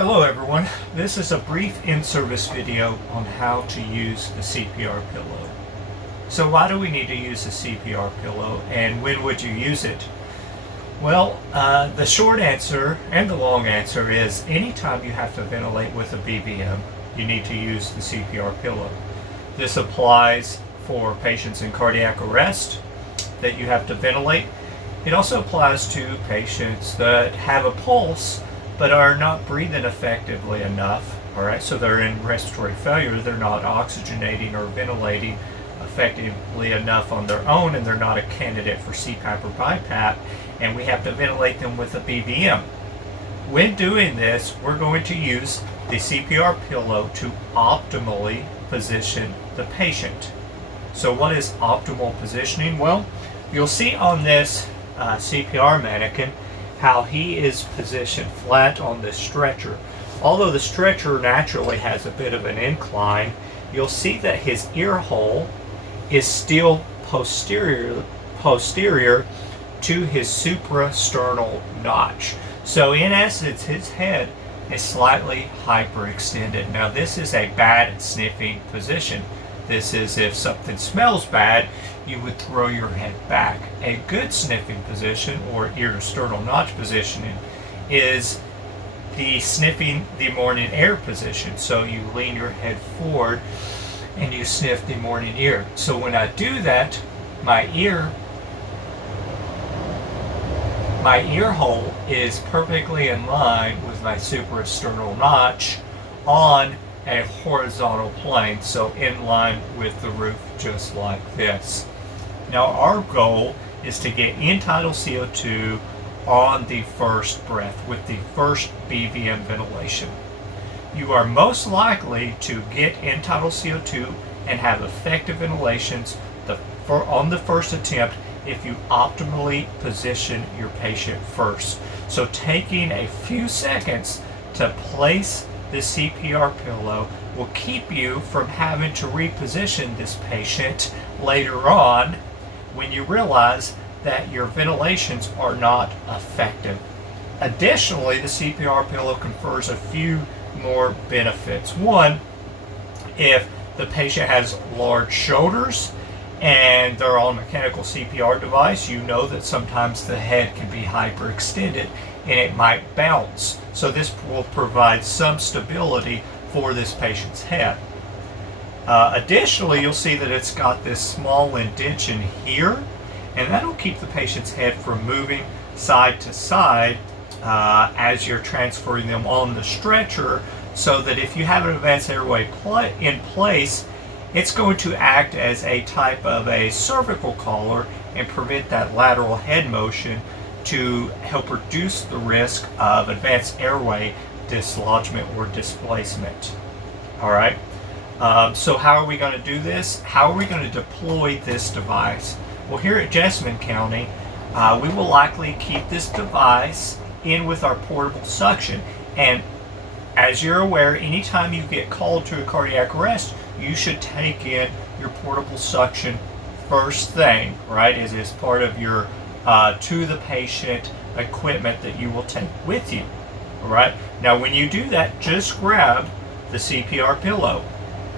Hello everyone, this is a brief in-service video on how to use a CPR pillow. So why do we need to use a CPR pillow and when would you use it? Well, the short answer and the long answer is anytime you have to ventilate with a BVM, you need to use the CPR pillow. This applies for patients in cardiac arrest that you have to ventilate. It also applies to patients that have a pulse but are not breathing effectively enough. All right, so they're in respiratory failure. They're not oxygenating or ventilating effectively enough on their own, and they're not a candidate for CPAP or BiPAP, and we have to ventilate them with a BVM. When doing this, we're going to use the CPR pillow to optimally position the patient. So what is optimal positioning? Well, you'll see on this CPR mannequin how he is positioned flat on the stretcher. Although the stretcher naturally has a bit of an incline, you'll see that his ear hole is still posterior to his suprasternal notch. So in essence, his head is slightly hyperextended. Now this is a bad sniffing position. This is if something smells bad, you would throw your head back. A good sniffing position or ear to sternal notch positioning is the sniffing the morning air position. So you lean your head forward and you sniff the morning air. So when I do that, my ear hole is perfectly in line with my suprasternal notch on a horizontal plane, so in line with the roof, just like this. Now our goal is to get end-tidal CO2 on the first breath with the first BVM ventilation. You are most likely to get end-tidal CO2 and have effective ventilations on the first attempt if you optimally position your patient first. So taking a few seconds to place the CPR pillow will keep you from having to reposition this patient later on when you realize that your ventilations are not effective. Additionally, the CPR pillow confers a few more benefits. One, if the patient has large shoulders and they're on a mechanical CPR device, you know that sometimes the head can be hyperextended and it might bounce. So this will provide some stability for this patient's head. Additionally, you'll see that it's got this small indentation here, and that'll keep the patient's head from moving side to side as you're transferring them on the stretcher, so that if you have an advanced airway in place, it's going to act as a type of a cervical collar and prevent that lateral head motion to help reduce the risk of advanced airway dislodgement or displacement. All right. So how are we going to do this? How are we going to deploy this device? Well, here at Jessamine County, we will likely keep this device in with our portable suction. And as you're aware, anytime you get called to a cardiac arrest, you should take in your portable suction first thing, right? As part of your to the patient equipment that you will take with you. All right. Now, when you do that, just grab the CPR pillow.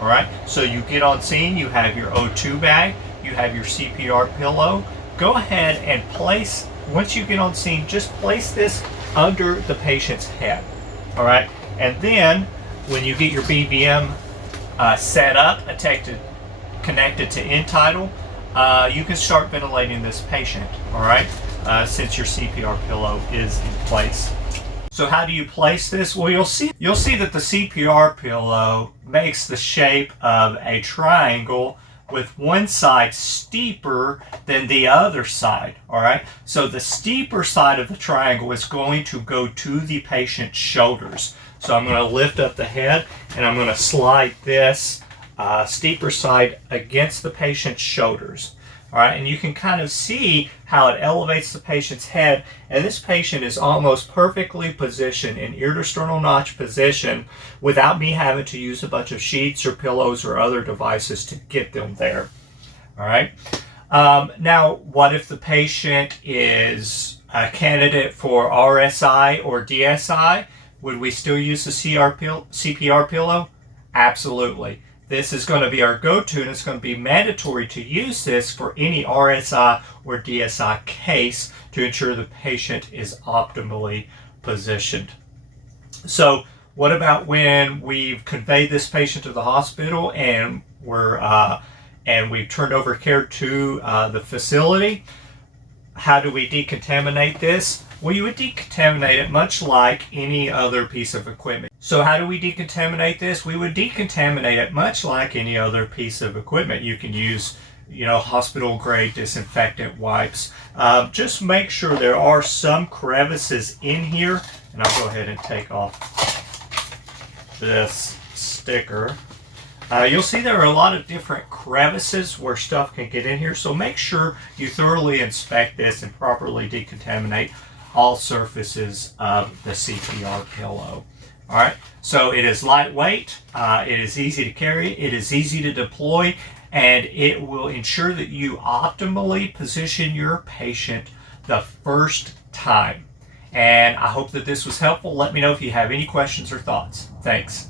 All right. So you get on scene, you have your O2 bag, you have your CPR pillow. Go ahead and place, once you get on scene, just place this under the patient's head. All right. And then when you get your BVM set up, connected to end-tidal, you can start ventilating this patient, all right, since your CPR pillow is in place. So how do you place this? Well, you'll see that the CPR pillow makes the shape of a triangle with one side steeper than the other side, all right? So the steeper side of the triangle is going to go to the patient's shoulders. So I'm going to lift up the head and I'm going to slide this steeper side against the patient's shoulders. All right, and you can kind of see how it elevates the patient's head, and this patient is almost perfectly positioned in ear to sternal notch position without me having to use a bunch of sheets or pillows or other devices to get them there. All right. Now, what if the patient is a candidate for RSI or DSI? Would we still use the CPR pillow? Absolutely. This is going to be our go-to, and it's going to be mandatory to use this for any RSI or DSI case to ensure the patient is optimally positioned. So what about when we've conveyed this patient to the hospital and we've turned over care to the facility? How do we decontaminate this? Well, you would decontaminate it much like any other piece of equipment. So how do we decontaminate this? We would decontaminate it much like any other piece of equipment. You can use, hospital grade disinfectant wipes. Just make sure there are some crevices in here, and I'll go ahead and take off this sticker. You'll see there are a lot of different crevices where stuff can get in here, so make sure you thoroughly inspect this and properly decontaminate all surfaces of the CPR pillow. All right, so it is lightweight, it is easy to carry, it is easy to deploy, and it will ensure that you optimally position your patient the first time. And I hope that this was helpful. Let me know if you have any questions or thoughts. Thanks.